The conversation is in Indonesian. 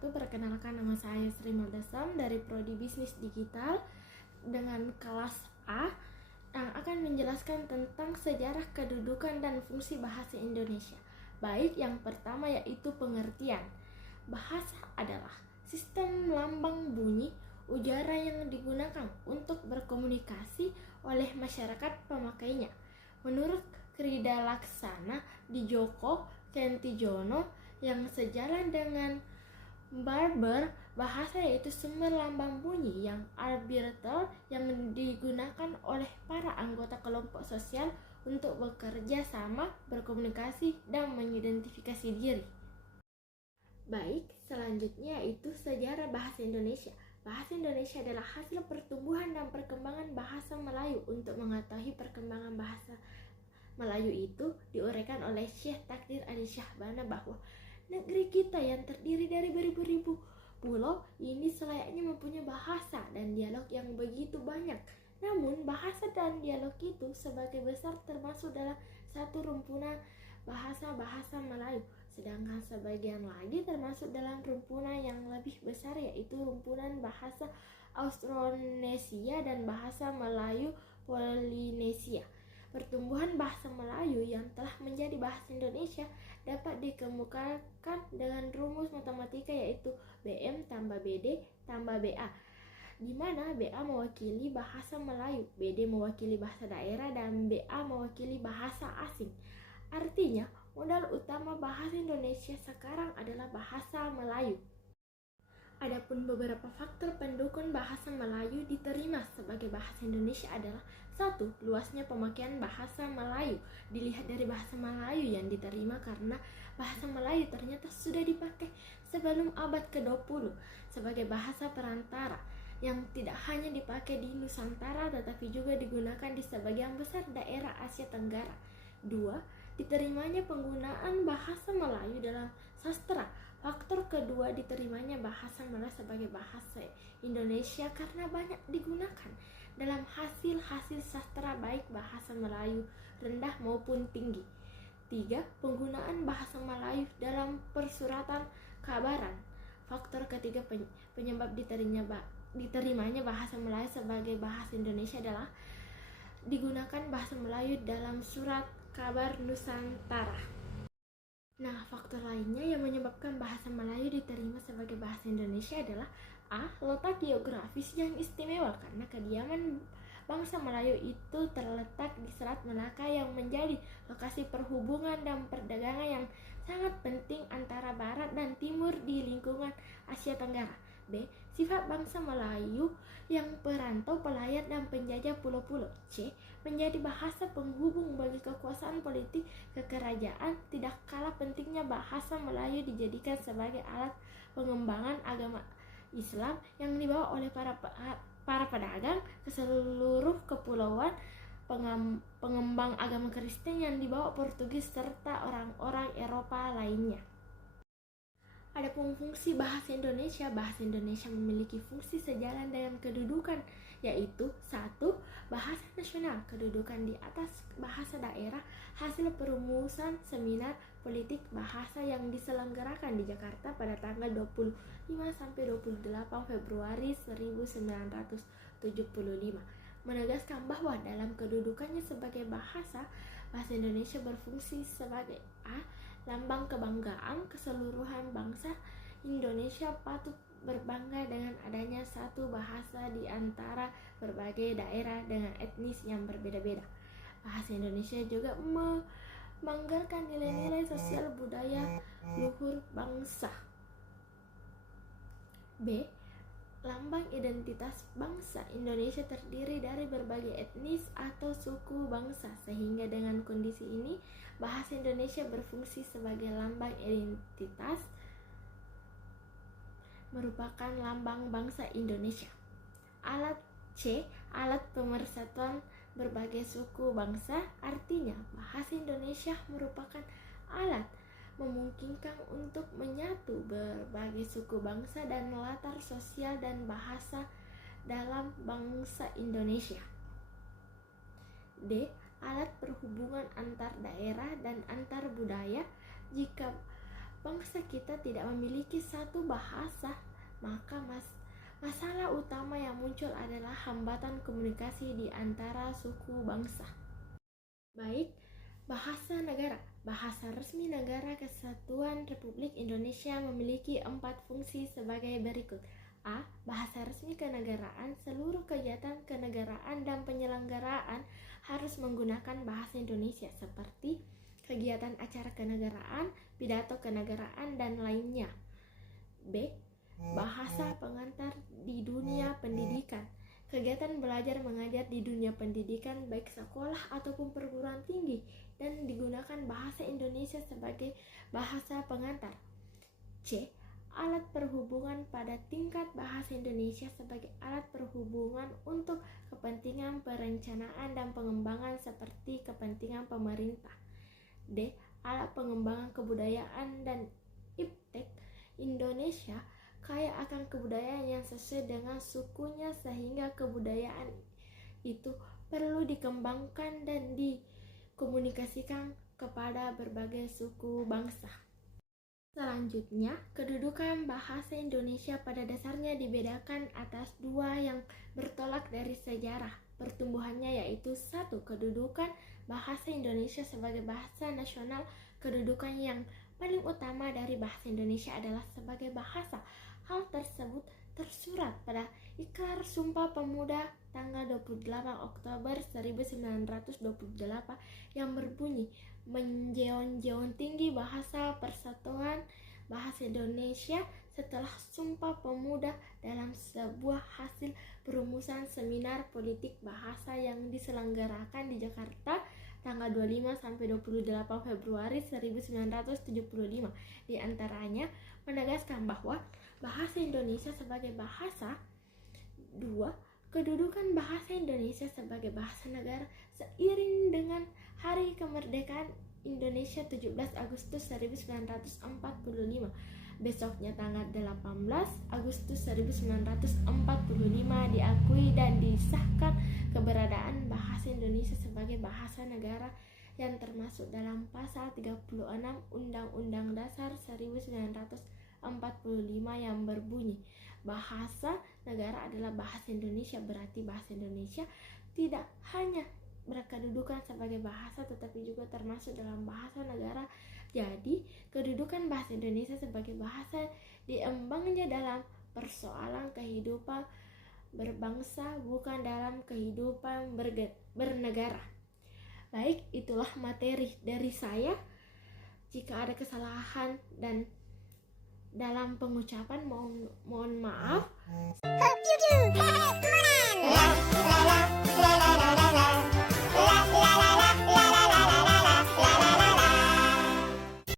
wabarakatuh. Perkenalkan, nama saya Sri Maldasam dari Prodi Bisnis Digital dengan kelas A yang akan menjelaskan tentang sejarah, kedudukan, dan fungsi bahasa Indonesia. Baik, yang pertama yaitu pengertian. Bahasa adalah sistem lambang bunyi ujarah yang digunakan untuk berkomunikasi oleh masyarakat pemakainya. Menurut Krida Laksana di Djoko Kentijono, yang sejalan dengan Barber, bahasa yaitu sumber lambang bunyi yang arbiter yang digunakan oleh para anggota kelompok sosial untuk bekerja sama, berkomunikasi, dan mengidentifikasi diri. Baik, selanjutnya yaitu sejarah bahasa Indonesia. Bahasa Indonesia adalah hasil pertumbuhan dan perkembangan bahasa Melayu. Untuk mengetahui perkembangan bahasa Melayu itu diuraikan oleh Syekh Takdir Ali Syahbana bahwa negeri kita yang terdiri dari beribu-ribu pulau ini selayaknya mempunyai bahasa dan dialog yang begitu banyak. Namun bahasa dan dialog itu sebagai besar termasuk dalam satu rumpunan bahasa-bahasa Melayu, sedangkan sebagian lagi termasuk dalam rumpunan yang lebih besar yaitu rumpunan bahasa Austronesia dan bahasa Melayu Polinesia. Pertumbuhan bahasa Melayu yang telah menjadi bahasa Indonesia dapat dikemukakan dengan rumus matematika yaitu BM tambah BD tambah BA, di mana BA mewakili bahasa Melayu, BD mewakili bahasa daerah, dan BA mewakili bahasa asing. Artinya, modal utama bahasa Indonesia sekarang adalah bahasa Melayu. Adapun beberapa faktor pendukung bahasa Melayu diterima sebagai bahasa Indonesia adalah: 1. Luasnya pemakaian bahasa Melayu. Dilihat dari bahasa Melayu yang diterima karena bahasa Melayu ternyata sudah dipakai sebelum abad ke-20 sebagai bahasa perantara yang tidak hanya dipakai di Nusantara tetapi juga digunakan di sebagian besar daerah Asia Tenggara. 2. Diterimanya penggunaan bahasa Melayu dalam sastra. Faktor kedua, diterimanya bahasa Melayu sebagai bahasa Indonesia karena banyak digunakan dalam hasil-hasil sastra baik bahasa Melayu rendah maupun tinggi. 3. Penggunaan bahasa Melayu dalam persuratan kabaran. Faktor ketiga penyebab diterimanya bahasa Melayu sebagai bahasa Indonesia adalah digunakan bahasa Melayu dalam surat kabar Nusantara. Nah, faktor lainnya yang menyebabkan bahasa Melayu diterima sebagai bahasa Indonesia adalah: A. Letak geografis yang istimewa karena kediaman bangsa Melayu itu terletak di Selat Melaka yang menjadi lokasi perhubungan dan perdagangan yang sangat penting antara barat dan timur di lingkungan Asia Tenggara. B. Sifat bangsa Melayu yang perantau, pelayar, dan penjajah pulau-pulau. C. Menjadi bahasa penghubung bagi kekuasaan politik kekerajaan. Tidak kalah pentingnya bahasa Melayu dijadikan sebagai alat pengembangan agama Islam yang dibawa oleh para pedagang ke seluruh kepulauan, pengembang agama Kristen yang dibawa Portugis, serta orang-orang Eropa lainnya. Adapun fungsi bahasa Indonesia memiliki fungsi sejalan dengan kedudukan, yaitu: 1. Bahasa nasional, kedudukan di atas bahasa daerah, hasil perumusan seminar politik bahasa yang diselenggarakan di Jakarta pada tanggal 25-28 Februari 1975, menegaskan bahwa dalam kedudukannya sebagai bahasa Indonesia berfungsi sebagai A. Lambang kebanggaan. Keseluruhan bangsa Indonesia patut berbangga dengan adanya satu bahasa di antara berbagai daerah dengan etnis yang berbeda-beda. Bahasa Indonesia juga membanggakan nilai-nilai sosial budaya luhur bangsa. B. Lambang identitas bangsa Indonesia terdiri dari berbagai etnis atau suku bangsa, sehingga dengan kondisi ini bahasa Indonesia berfungsi sebagai lambang identitas, merupakan lambang bangsa Indonesia. Alat C. Alat pemersatuan berbagai suku bangsa. Artinya bahasa Indonesia merupakan alat memungkinkan untuk menyatu berbagai suku bangsa dan latar sosial dan bahasa dalam bangsa Indonesia. D. Alat perhubungan antar daerah dan antar budaya. Jika bangsa kita tidak memiliki satu bahasa, maka masalah utama yang muncul adalah hambatan komunikasi di antara suku bangsa. Baik, bahasa negara. Bahasa resmi Negara Kesatuan Republik Indonesia memiliki 4 fungsi sebagai berikut. A. Bahasa resmi kenegaraan. Seluruh kegiatan kenegaraan dan penyelenggaraan harus menggunakan bahasa Indonesia seperti kegiatan acara kenegaraan, pidato kenegaraan, dan lainnya. B. Bahasa pengantar di dunia pendidikan. Kegiatan belajar mengajar di dunia pendidikan baik sekolah ataupun perguruan tinggi dan digunakan bahasa Indonesia sebagai bahasa pengantar. C. Alat perhubungan pada tingkat bahasa Indonesia sebagai alat perhubungan untuk kepentingan perencanaan dan pengembangan seperti kepentingan pemerintah. D. Alat pengembangan kebudayaan dan iptek Indonesia kaya akan kebudayaan yang sesuai dengan sukunya sehingga kebudayaan itu perlu dikembangkan dan dikomunikasikan kepada berbagai suku bangsa. Selanjutnya, kedudukan bahasa Indonesia pada dasarnya dibedakan atas 2 yang bertolak dari sejarah pertumbuhannya, yaitu 1. Kedudukan bahasa Indonesia sebagai bahasa nasional. Kedudukan yang paling utama dari bahasa Indonesia adalah sebagai bahasa. Hal tersebut tersurat pada Ikrar Sumpah Pemuda tanggal 28 Oktober 1928 yang berbunyi, menjunjung tinggi bahasa persatuan bahasa Indonesia setelah Sumpah Pemuda dalam sebuah hasil perumusan seminar politik bahasa yang diselenggarakan di Jakarta tanggal 25 sampai 28 Februari 1975. Di antaranya menegaskan bahwa bahasa Indonesia sebagai bahasa. 2. Kedudukan bahasa Indonesia sebagai bahasa negara seiring dengan Hari Kemerdekaan Indonesia 17 Agustus 1945. Besoknya tanggal 18 Agustus 1945 diakui dan disahkan keberadaan bahasa Indonesia sebagai bahasa negara yang termasuk dalam pasal 36 Undang-Undang Dasar 1945 yang berbunyi, bahasa negara adalah bahasa Indonesia. Berarti bahasa Indonesia tidak hanya berkedudukan sebagai bahasa tetapi juga termasuk dalam bahasa negara. Jadi, kedudukan bahasa Indonesia sebagai bahasa diembannya dalam persoalan kehidupan berbangsa, bukan dalam kehidupan bernegara. Baik, itulah materi dari saya. Jika ada kesalahan dan dalam pengucapan mohon maaf.